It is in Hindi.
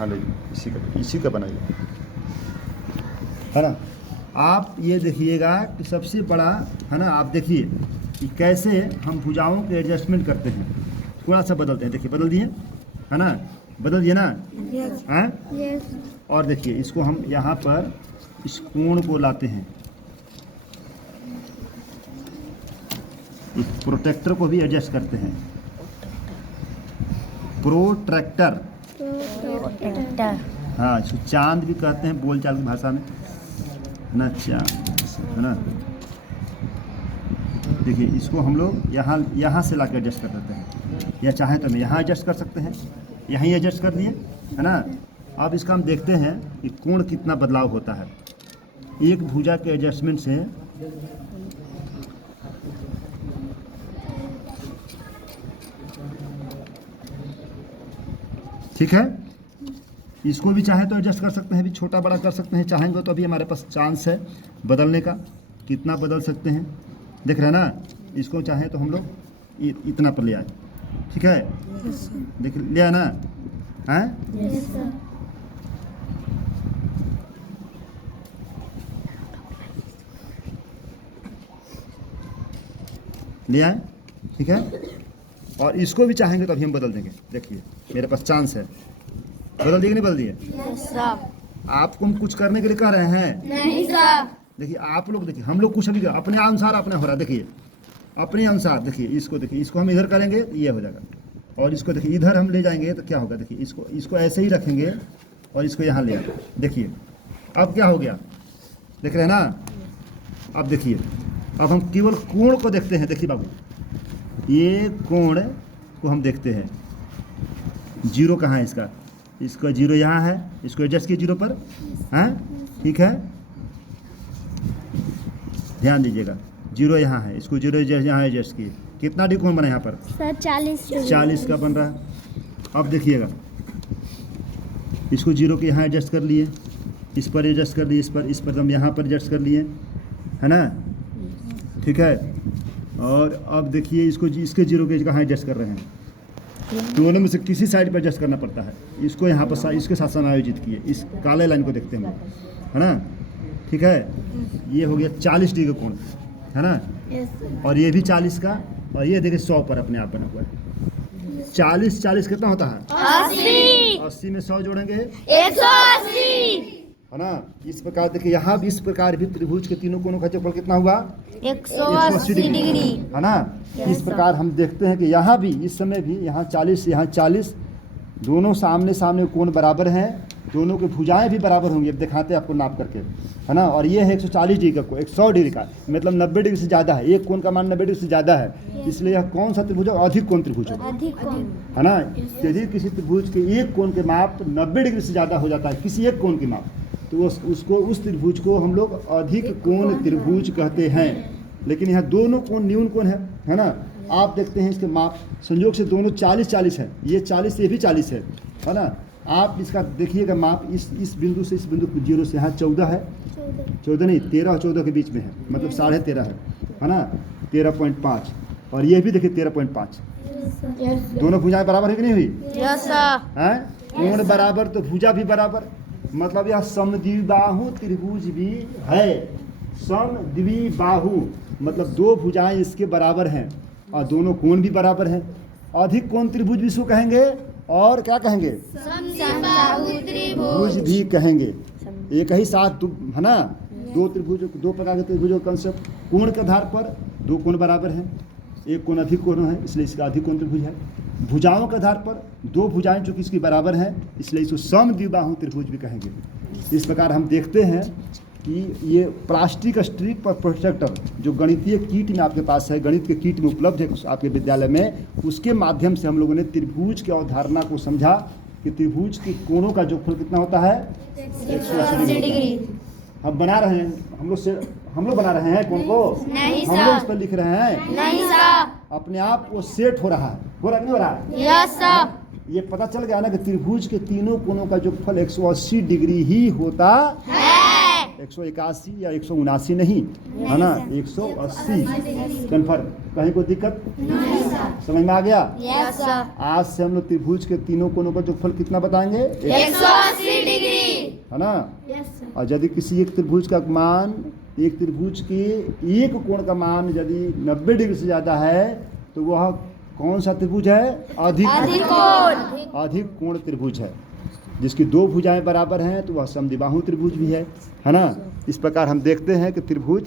हाँ लीजिए, इसी का बनाइए, है ना। आप ये देखिएगा कि सबसे बड़ा, है ना, आप देखिए कि कैसे हम भुजाओं के एडजस्टमेंट करते हैं। थोड़ा सा बदलते हैं, देखिए बदल दिए, है ना, बदल दिए ना, हैं। और देखिए इसको हम यहाँ पर इस कोण को लाते हैं, इस प्रोटेक्टर को भी एडजस्ट करते हैं। प्रोट्रैक्टर, हाँ, इसको चांद भी कहते हैं बोलचाल की भाषा में ना, चांद, है ना। देखिए इसको हम लोग यहाँ से ला कर एडजस्ट कर देते हैं, या चाहे तो हम यहाँ एडजस्ट कर सकते हैं, यहीं एडजस्ट कर दिए, है ना। अब इसका हम देखते हैं कि कोण कितना बदलाव होता है एक भुजा के एडजस्टमेंट से। ठीक है, इसको भी चाहे तो एडजस्ट कर सकते हैं, भी छोटा बड़ा कर सकते हैं, चाहेंगे तो अभी हमारे पास चांस है बदलने का, कितना बदल सकते हैं, देख रहे हैं ना। इसको चाहे तो हम लोग इतना पर ले आए, ठीक है, देख लिया ना, हैं। ले आए, ठीक है। और इसको भी चाहेंगे तो अभी हम बदल देंगे, देखिए मेरे पास चांस है, बदल दिए कि नहीं बदल दिए? आपको हम कुछ करने के लिए कह रहे हैं? नहीं साहब। देखिए आप लोग, देखिए हम लोग कुछ अभी अपने अनुसार अपने हो रहा है, देखिए अपने अनुसार, देखिए इसको, देखिए इसको हम इधर करेंगे तो ये हो जाएगा, और इसको देखिए इधर हम ले जाएंगे तो क्या होगा, देखिए इसको ऐसे ही रखेंगे और इसको यहाँ ले आए, देखिए अब क्या हो गया, देख रहे हैं ना। अब देखिए, अब हम केवल कोण को देखते हैं, देखिए बाबू, ये कोण को हम देखते हैं, जीरो कहाँ है इसका, इसका जीरो यहाँ है, इसको एडजस्ट किए जीरो पर, हैं, ठीक है, ध्यान दीजिएगा, जीरो यहाँ है, इसको जीरो यहाँ एडजस्ट किए, कितना डी कोण बना यहाँ पर? 40 का बन रहा है। अब देखिएगा, इसको जीरो के यहाँ एडजस्ट कर लिए, इस पर एडजस्ट कर लिए, इस पर हम यहाँ पर एडजस्ट कर लिए, है ना, ठीक है। और अब देखिए इसको, इसके जीरो के कहाँ एडजस्ट कर रहे हैं, दोनों में से किसी साइड पर एडजस्ट करना पड़ता है। इसको यहाँ पर इसके साथ समायोजित किए, इस काले लाइन को देखते हैं, है ना, ठीक है। ये हो गया 40 डिग्री का कोण, है ना, और ये भी 40 का, और ये देखिए 100 पर अपने आप बना हुआ है। 40 कितना होता है? 80 में 100 जोड़ेंगे 180, है ना। इस प्रकार देखिए यहाँ भी इस प्रकार भी त्रिभुज के तीनों कोणों का क्षेत्रफल कितना हुआ? 180 डिग्री, है ना। इस प्रकार हम देखते हैं कि यहाँ भी, इस समय भी यहाँ 40, यहाँ 40, दोनों सामने सामने कोण बराबर हैं, दोनों की भुजाएं भी बराबर होंगी। अब दिखाते हैं आपको नाप करके, है ना। और ये है 140 डिग्री का, 100 डिग्री का, मतलब 90 डिग्री से ज़्यादा है, एक कोण का मान 90 डिग्री से ज़्यादा है, इसलिए यह कौन सा त्रिभुज है? अधिक कोण त्रिभुज है, है ना। यदि किसी त्रिभुज के एक कोण के माप 90 डिग्री से ज़्यादा हो जाता है, किसी एक कोण के माप, तो उस त्रिभुज को हम लोग अधिक कोण त्रिभुज कहते हैं। लेकिन यहाँ दोनों कोण न्यून कोण है ना। आप देखते हैं इसके माप, संयोग से दोनों 40 है, ये 40, ये भी 40 है ना। आप इसका देखिएगा माप, इस बिंदु से इस बिंदु जीरो से यहाँ 14 है, 14 नहीं 13 और 14 के बीच में है, मतलब 13.5 है ना, 13.5, और ये भी देखिए 13.5। दोनों भुजाएं बराबर है कि नहीं हुई? हैं, कोण बराबर तो भुजा भी बराबर, मतलब यह समद्विबाहु त्रिभुज भी है। समद्विबाहु मतलब दो भुजाएं इसके बराबर हैं और दोनों कोण भी बराबर हैं। अधिक कोण त्रिभुज भी इसको कहेंगे, और क्या कहेंगे? त्रिभुज भी कहेंगे। एक ही साथ है ना, दो त्रिभुज, दो प्रकार के त्रिभुजों का कंसेप्ट। कोण के आधार पर दो कोण बराबर हैं, एक कोण अधिक कोण है, इसलिए इसका अधिक कोण त्रिभुज है। भुजाओं के आधार पर दो भुजाएं जो कि इसकी बराबर हैं, इसलिए इसको समद्विबाहु त्रिभुज भी कहेंगे। इस प्रकार हम देखते हैं कि ये प्लास्टिक स्ट्रिप और प्रोटेक्टर जो गणितीय किट में आपके पास है, गणित के किट में उपलब्ध है आपके विद्यालय में, उसके माध्यम से हम लोगों ने त्रिभुज की अवधारणा को समझा कि त्रिभुज के कोणों का जोगफल कितना होता है? 180 डिग्री। हम बना रहे हैं, हम लोग बना रहे हैं कोण को, हम लोग इस पर लिख रहे हैं, नहीं साहब, अपने आप वो सेट हो रहा है, नहीं हो रहा है? यस साहब। ये पता चल गया ना कि त्रिभुज के तीनों कोणों का जोगफल 180 डिग्री ही होता है, 181 या 179 नहीं, है ना, 180। कन्फर्म, कहीं कोई दिक्कत? समझ में आ गया? Yes sir. आज से हम लोग त्रिभुज के तीनों कोनों का जोगफल कितना बताएंगे? 180 डिग्री। है ना? Yes sir. और यदि किसी एक त्रिभुज का मान, एक त्रिभुज के एक कोण का मान यदि 90 डिग्री से ज़्यादा है तो वह कौन सा त्रिभुज है? अधिक कोण। अधिक कोण त्रिभुज है। जिसकी दो भुजाएं बराबर हैं तो वह समद्विबाहु त्रिभुज भी है ना? इस प्रकार हम देखते हैं कि त्रिभुज